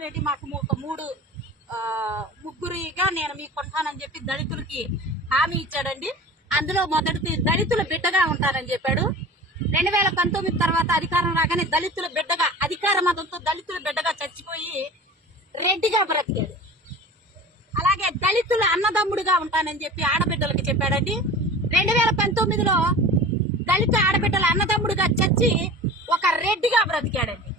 జగన్మోహన్ రెడ్డి మాకు ఒక మూడు ముగ్గురిగా నేను మీకు కొంటానని చెప్పి దళితులకి హామీ ఇచ్చాడండి. అందులో మొదటిది దళితుల బిడ్డగా ఉంటానని చెప్పాడు. రెండు వేల పంతొమ్మిది తర్వాత అధికారం రాగానే దళితుల బిడ్డగా అధికార మతంతో దళితుల బిడ్డగా చచ్చిపోయి రెడ్డిగా బ్రతికాడు. అలాగే దళితుల అన్నదమ్ముడుగా ఉంటానని చెప్పి ఆడబిడ్డలకి చెప్పాడండి. రెండు వేల పంతొమ్మిదిలో దళిత ఆడబిడ్డల అన్నదమ్ముడుగా చచ్చి ఒక రెడ్డిగా బ్రతికాడండి.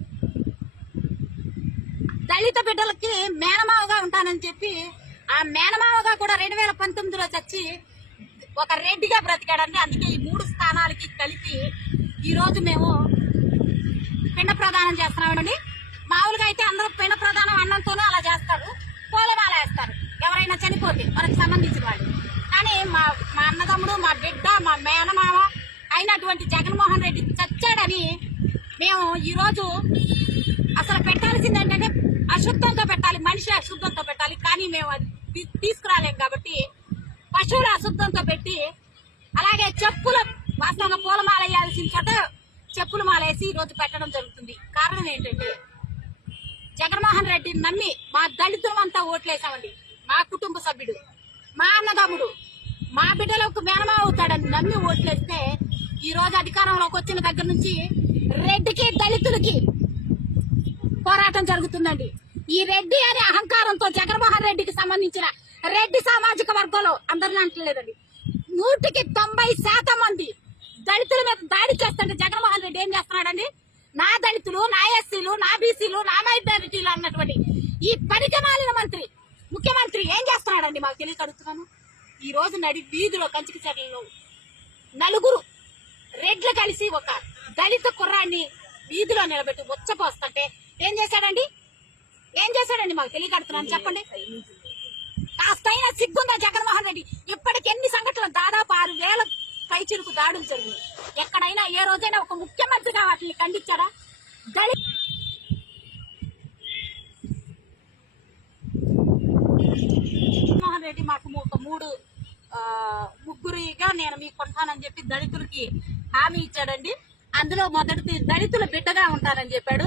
దళిత బిడ్డలకి మేనమావగా ఉంటానని చెప్పి ఆ మేనమావగా కూడా రెండు వేల పంతొమ్మిదిలో చచ్చి ఒక రెడ్డిగా బ్రతికాడండి. అందుకే ఈ మూడు స్థానాలకి కలిపి ఈరోజు మేము పిండ ప్రదానం చేస్తున్నామండి. మామూలుగా అయితే అందరూ పిండ ప్రదానం అన్నంతోనే అలా చేస్తారు. పూలమాల వేస్తారు. ఎవరైనా చనిపోతే మనకు సంబంధించిన వాళ్ళు. కానీ మా మా అన్నదమ్ముడు మా బిడ్డ మా మేనమామ అయినటువంటి జగన్మోహన్ రెడ్డి చచ్చాడని మేము ఈరోజు అసలు పెట్టాల్సింది ఏంటంటే అశుద్ధంతో పెట్టాలి మనిషి అశుద్ధంతో పెట్టాలి కానీ మేము అది తీసుకురాలేం కాబట్టి పశువుల అశుద్ధంతో పెట్టి అలాగే చెప్పుల వాస్తవంగా పూలమాల వేయాల్సిన చోట చెప్పులు మాల వేసి ఈ రోజు పెట్టడం జరుగుతుంది. కారణం ఏంటంటే జగన్మోహన్ రెడ్డిని నమ్మి మా దళితులమంతా ఓట్లేసామండి. మా కుటుంబ సభ్యుడు మా అన్నదమ్ముడు మా బిడ్డలకు మేనమా అవుతాడని నమ్మి ఓట్లేస్తే ఈ రోజు అధికారంలోకి వచ్చిన దగ్గర నుంచి రెడ్డికి దళితులకి పోరాటం జరుగుతుందండి. ఈ రెడ్డి అనే అహంకారంతో జగన్మోహన్ రెడ్డికి సంబంధించిన రెడ్డి సామాజిక వర్గంలో అందరిని అంటలేదండి. నూటికి తొంభై శాతం మంది దళితుల మీద దాడి చేస్తుంటే జగన్మోహన్ రెడ్డి ఏం చేస్తున్నాడండి? నా దళితులు నా ఎస్సీలు నా బీసీలు నా మైనారిటీలు అన్నటువంటి ఈ పనికి మాలిన మంత్రి ముఖ్యమంత్రి ఏం చేస్తున్నాడండి మాకు తెలియకడుగుతున్నాను? ఈ రోజు నడి వీధిలో కంచికి చెట్లలో నలుగురు రెడ్లు కలిసి ఒక దళిత కుర్రాన్ని వీధిలో నిలబెట్టి ఉచ్చపోస్తుంటే ఏం చేశాడండి? ఏం చేశాడండి మాకు తెలియకడుతున్నాను చెప్పండి? కాస్తైనా సిగ్గుందా జగన్మోహన్ రెడ్డి? ఇప్పటికి ఎన్ని సంఘటనలు? దాదాపు ఆరు వేల పైచిరుకు దాడులు జరిగింది ఎక్కడైనా ఏ రోజైనా ఒక ముఖ్యమంత్రిగా వాటిని ఖండించాడా? దళిత జగన్మోహన్ రెడ్డి మాకు ఒక మూడు ముగ్గురిగా నేను మీకు కొంటానని చెప్పి దళితులకి హామీ ఇచ్చాడండి. అందులో మొదటిది దళితుల బిడ్డగా ఉంటానని చెప్పాడు.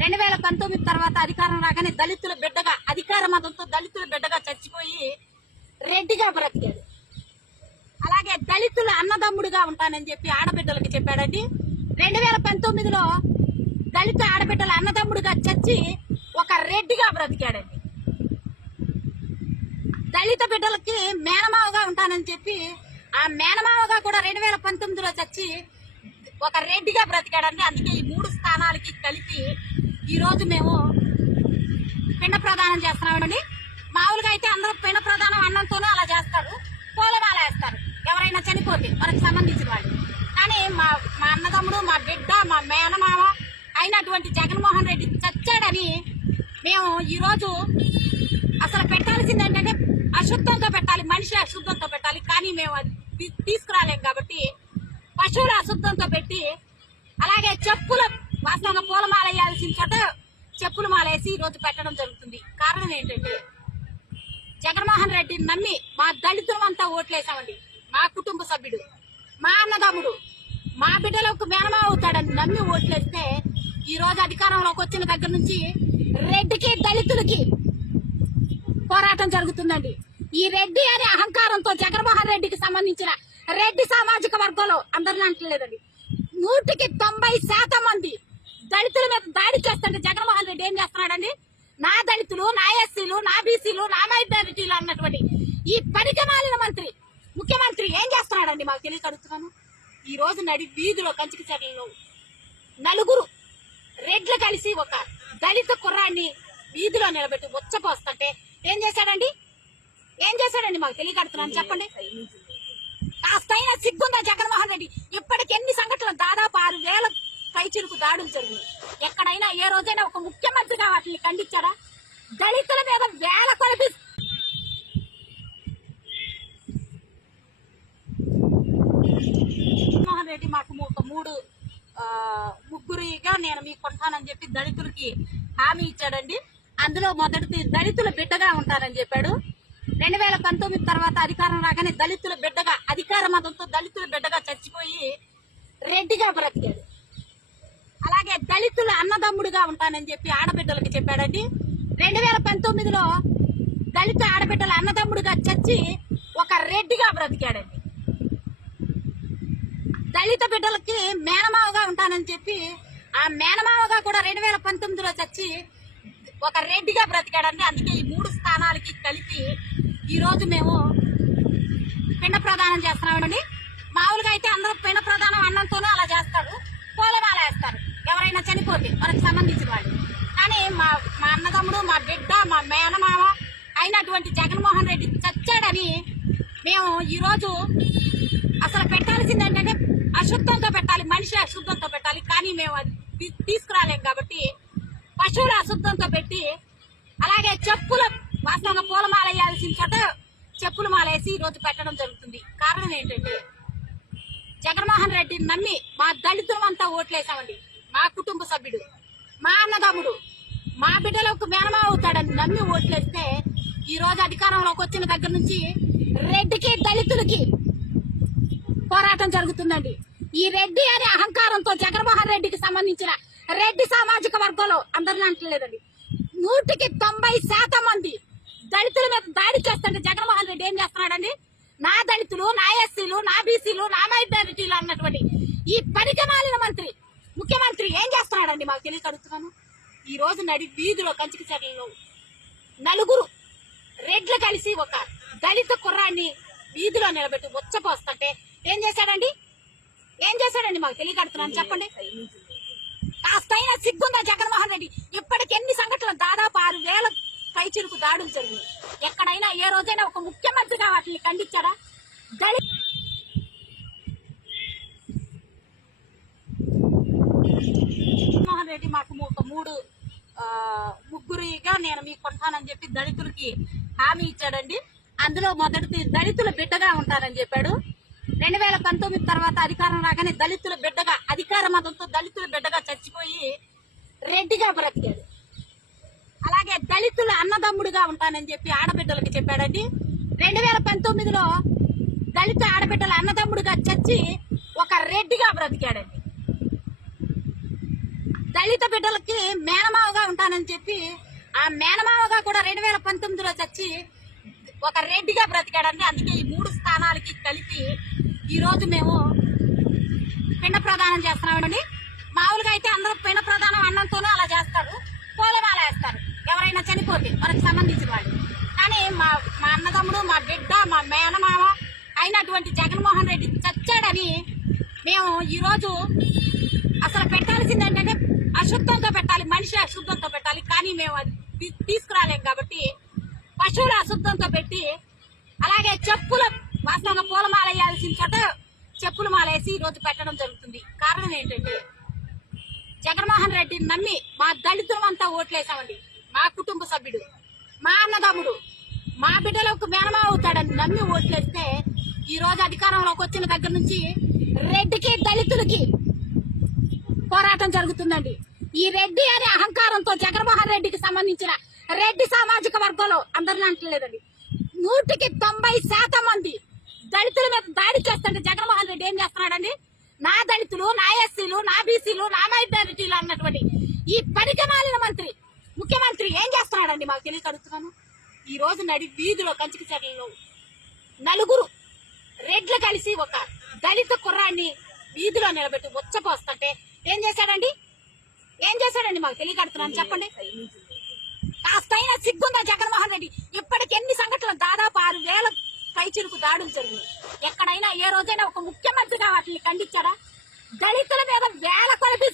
రెండు వేల పంతొమ్మిది తర్వాత అధికారం రాగానే దళితుల బిడ్డగా అధికార మతంతో దళితుల బిడ్డగా చచ్చిపోయి రెడ్డిగా బ్రతికాడు. అలాగే దళితుల అన్నదమ్ముడుగా ఉంటానని చెప్పి ఆడబిడ్డలకు చెప్పాడండి. రెండు వేల పంతొమ్మిదిలో దళిత ఆడబిడ్డల అన్నదమ్ముడుగా చచ్చి ఒక రెడ్డిగా బ్రతికాడండి. దళిత బిడ్డలకి మేనమావగా ఉంటానని చెప్పి ఆ మేనమావగా కూడా రెండు వేల పంతొమ్మిదిలో చచ్చి ఒక రెడ్డిగా బ్రతికాడండి. అందుకే ఈ మూడు స్థానాలకి కలిపి ఈరోజు మేము పిండ ప్రదానం చేస్తున్నామండి మామూలుగా అయితే అందరూ పిండ ప్రదానం అన్నంతోనూ అలా చేస్తాడు పూలమాల వేస్తారు. ఎవరైనా చనిపోతే మనకు సంబంధించిన వాళ్ళు. కానీ మా మా అన్నదమ్ముడు మా బిడ్డ మా మేనమామ అయినటువంటి జగన్మోహన్ రెడ్డి చచ్చాడని మేము ఈరోజు అసలు పెట్టాల్సింది ఏంటంటే అశుద్ధంతో పెట్టాలి. మనిషి అశుద్ధంతో పెట్టాలి. కానీ మేము అది తీసుకురాలేం కాబట్టి పశువుల అశుద్ధంతో పెట్టి అలాగే చెప్పుల వాస్తవంగా పూలమాల వేయాల్సిన చోట చెప్పులు మాల వేసి ఈ రోజు పెట్టడం జరుగుతుంది. కారణం ఏంటంటే జగన్మోహన్ రెడ్డిని నమ్మి మా దళితులమంతా ఓట్లేసామండి. మా కుటుంబ సభ్యుడు మా అన్నదమ్ముడు మా బిడ్డలకు మేనమా అవుతాడని నమ్మి ఓట్లేస్తే ఈ రోజు అధికారంలోకి వచ్చిన దగ్గర నుంచి రెడ్డికి దళితులకి పోరాటం జరుగుతుందండి. ఈ రెడ్డి అనే అహంకారంతో జగన్మోహన్ రెడ్డికి సంబంధించిన రెడ్డి సామాజిక వర్గంలో అందరిని అంటలేదండి. నూటికి తొంభై శాతం మంది దళితుల మీద దాడి చేస్తుంటే జగన్మోహన్ రెడ్డి ఏం చేస్తున్నాడండి? నా దళితులు నా ఎస్సీలు నా బీసీలు నా మైనారిటీలు అన్నటువంటి ఈ పనికి మాలిన మంత్రి ముఖ్యమంత్రి ఏం చేస్తున్నాడండి మాకు తెలియక అడుగుతున్నాను ఈ రోజు నడి వీధిలో కంచికి చెట్లలో నలుగురు రెడ్లు కలిసి ఒక దళిత కుర్రాన్ని వీధిలో నిలబెట్టి ఉచ్చపోస్తుంటే ఏం చేశాడండి? ఏం చేశాడండి మాకు తెలియకడుతున్నాను చెప్పండి? కాస్తైనా సిగ్గుందా జగన్మోహన్ రెడ్డి? ఇప్పటికి ఎన్ని సంఘటనలు? దాదాపు ఆరు వేల పైచిరుకు దాడులు జరిగింది ఎక్కడైనా ఏ రోజైనా ఒక ముఖ్యమంత్రిగా వాటిని ఖండించాడా? దళితుల మీద వేల కొలపి జగన్మోహన్ రెడ్డి మాకు ఒక మూడు ముగ్గురిగా నేను మీకు కొంటానని చెప్పి దళితులకి హామీ ఇచ్చాడండి. అందులో మొదటిది దళితుల బిడ్డగా ఉంటానని చెప్పాడు. రెండు వేల పంతొమ్మిది తర్వాత అధికారం రాగానే దళితుల బిడ్డగా అధికార మతంతో దళితుల బిడ్డగా చచ్చిపోయి రెడ్డిగా బ్రతికాడు. అలాగే దళితుల అన్నదమ్ముడుగా ఉంటానని చెప్పి ఆడబిడ్డలకు చెప్పాడండి. రెండు వేల పంతొమ్మిదిలో దళిత ఆడబిడ్డల అన్నదమ్ముడుగా చచ్చి ఒక రెడ్డిగా బ్రతికాడండి. దళిత బిడ్డలకి మేనమావగా ఉంటానని చెప్పి ఆ మేనమావగా కూడా రెండు వేల పంతొమ్మిదిలో చచ్చి ఒక రెడ్డిగా బ్రతికాడండి. అందుకే ఈ మూడు స్థానాలకి కలిపి ఈరోజు మేము పిండ ప్రదానం చేస్తున్నామండి. మామూలుగా అయితే అందరూ పిండ ప్రదానం అన్నంతోనే అలా చేస్తాడు చనిపోతే మనకు సంబంధించిన వాళ్ళు. కానీ మా మా అన్నదమ్ముడు మా బిడ్డ మా మేనమామ అయినటువంటి జగన్మోహన్ రెడ్డి చచ్చాడని మేము ఈరోజు అసలు పెట్టాల్సింది ఏంటంటే అశుద్ధంతో పెట్టాలి మనిషి అశుద్ధంతో పెట్టాలి. కానీ మేము అది తీసుకురాలేం కాబట్టి పశువుల అశుద్ధంతో పెట్టి అలాగే చెప్పుల వాస్తవంగా పూలమాల వేయాల్సిన చోట చెప్పులు మాల వేసి రోజు పెట్టడం జరుగుతుంది. కారణం ఏంటంటే జగన్మోహన్ రెడ్డిని నమ్మి మా దళితులం అంతా ఓట్లేసామండి. మా కుటుంబ సభ్యుడు. మా అన్నదమ్ముడు. మా బిడ్డలకు మేనమా అవుతాడని నమ్మి ఓట్లేస్తే ఈ రోజు అధికారంలోకి వచ్చిన దగ్గర నుంచి రెడ్డికి దళితులకి పోరాటం జరుగుతుందండి. ఈ రెడ్డి అనే అహంకారంతో జగన్మోహన్ రెడ్డికి సంబంధించిన రెడ్డి సామాజిక వర్గంలో అందరిని అంటలేదండి. నూటికి తొంభై శాతం మంది దళితుల మీద దాడి చేస్తుంటే జగన్మోహన్ రెడ్డి ఏం చేస్తున్నాడండి? నా దళితులు నా ఎస్సీలు నా బీసీలు నా మైనారిటీలు అన్నటువంటి ఈ పరిగణాలిన మంత్రి ముఖ్యమంత్రి ఏం చేస్తున్నాడండి? మాకు తెలియక అడుగుతున్నాను. ఈ రోజు నడి వీధిలో కంచికి చెట్లలో నలుగురు రెడ్లు కలిసి ఒక దళిత కుర్రాన్ని వీధిలో నిలబెట్టి వచ్చపోస్తుంటే ఏం చేశాడండి? ఏం చేశాడండి? మాకు తెలియకడుతున్నాను చెప్పండి. కాస్తైనా సిగ్గుందా జగన్మోహన్ రెడ్డి? ఇప్పటికి ఎన్ని సంఘటనలు? దాదాపు ఆరు వేల పైచిరుకు దాడులు జరిగింది ఎక్కడైనా ఏ రోజైనా ఒక ముఖ్యమంత్రిగా వాటిని ఖండించాడా దళిత జగన్మోహన్ రెడ్డి మాకు ఒక మూడు ఆ, ముగ్గురిగా నేను చెప్పి దళితులకి హామీ ఇచ్చాడండి. అందులో మొదటిది దళితుల బిడ్డగా ఉంటానని చెప్పాడు. రెండు వేల పంతొమ్మిది తర్వాత అధికారం రాగానే దళితుల బిడ్డగా అధికార మతంతో దళితుల బిడ్డగా చచ్చిపోయి రెడ్డిగా బ్రతికాడు. అలాగే దళితుల అన్నదమ్ముడుగా ఉంటానని చెప్పి ఆడబిడ్డలకు చెప్పాడండి. రెండు వేల పంతొమ్మిదిలో దళిత ఆడబిడ్డల అన్నదమ్ముడుగా చచ్చి ఒక రెడ్డిగా బ్రతికాడండి. దళిత బిడ్డలకి మేనమావగా ఉంటానని చెప్పి ఆ మేనమావగా కూడా రెండు వేల పంతొమ్మిదిలో చచ్చి ఒక రెడ్డిగా బ్రతికాడండి అందుకే ఈ మూడు స్థానాలకి కలిపి ఈరోజు మేము పిండ ప్రదానం చేస్తున్నామండి మామూలుగా అయితే అందరూ పిండ ప్రదానం అన్నంతోనే అలా చేస్తారు. పూలమాల వేస్తారు. ఎవరైనా చనిపోతే మనకు సంబంధించిన వాళ్ళు. కానీ మా మా అన్నదమ్ముడు మా బిడ్డ మా మేనమామ అయినటువంటి జగన్మోహన్ రెడ్డి చచ్చాడని మేము ఈరోజు అసలు పెట్టాల్సింది ఏంటంటే అశుద్ధంతో పెట్టాలి. మనిషి అశుద్ధంతో పెట్టాలి. కానీ మేము అది తీసుకురాలేం కాబట్టి పశువుల అశుద్ధంతో పెట్టి అలాగే చెప్పుల వాసన పూలమాల వేయాల్సిన చోట చెప్పుల మాల వేసి ఈరోజు రోజు పెట్టడం జరుగుతుంది. కారణం ఏంటంటే జగన్మోహన్ రెడ్డిని నమ్మి మా దళితులం అంతా ఓట్లేసామండి. మా కుటుంబ సభ్యుడు మా అన్నదమ్ముడు మా బిడ్డలకు మేనమా అవుతాడని నమ్మి ఓట్లేస్తే ఈ రోజు అధికారంలోకి వచ్చిన దగ్గర నుంచి రెడ్డికి దళితులకి పోరాటం జరుగుతుందండి. ఈ రెడ్డి అనే అహంకారంతో జగన్మోహన్ రెడ్డికి సంబంధించిన రెడ్డి సామాజిక వర్గంలో అందరిని అంటలేదండి. నూటికి తొంభై శాతం మంది దళితుల మీద దాడి చేస్తుంటే జగన్మోహన్ రెడ్డి ఏం చేస్తున్నాడండి? నా దళితులు నా ఎస్సీలు నా బీసీలు నా మైనారిటీలు అన్నటువంటి ఈ పరిగణాలిన మంత్రి ముఖ్యమంత్రి ఏం చేస్తున్నాడండి మాకు తెలియకడుగుతున్నాను? ఈ రోజు నడి వీధిలో కంచికి చెట్లలో నలుగురు రెడ్లు కలిసి ఒక దళిత కుర్రాన్ని వీధిలో నిలబెట్టి ఉచ్చపోస్తుంటే ఏం చేశాడండి? ఏం చేశాడండి మాకు తెలియకడుతున్నాను చెప్పండి. కాస్తైనా సిగ్గుందా జగన్మోహన్ రెడ్డి? ఇప్పటికి ఎన్ని సంఘటనలు? దాదాపు ఆరు వేల పైచిరుకు దాడులు జరిగింది ఎక్కడైనా ఏ రోజైనా ఒక ముఖ్యమంత్రిగా వాటిని ఖండించాడా? దళితుల మీద వేల కొలపి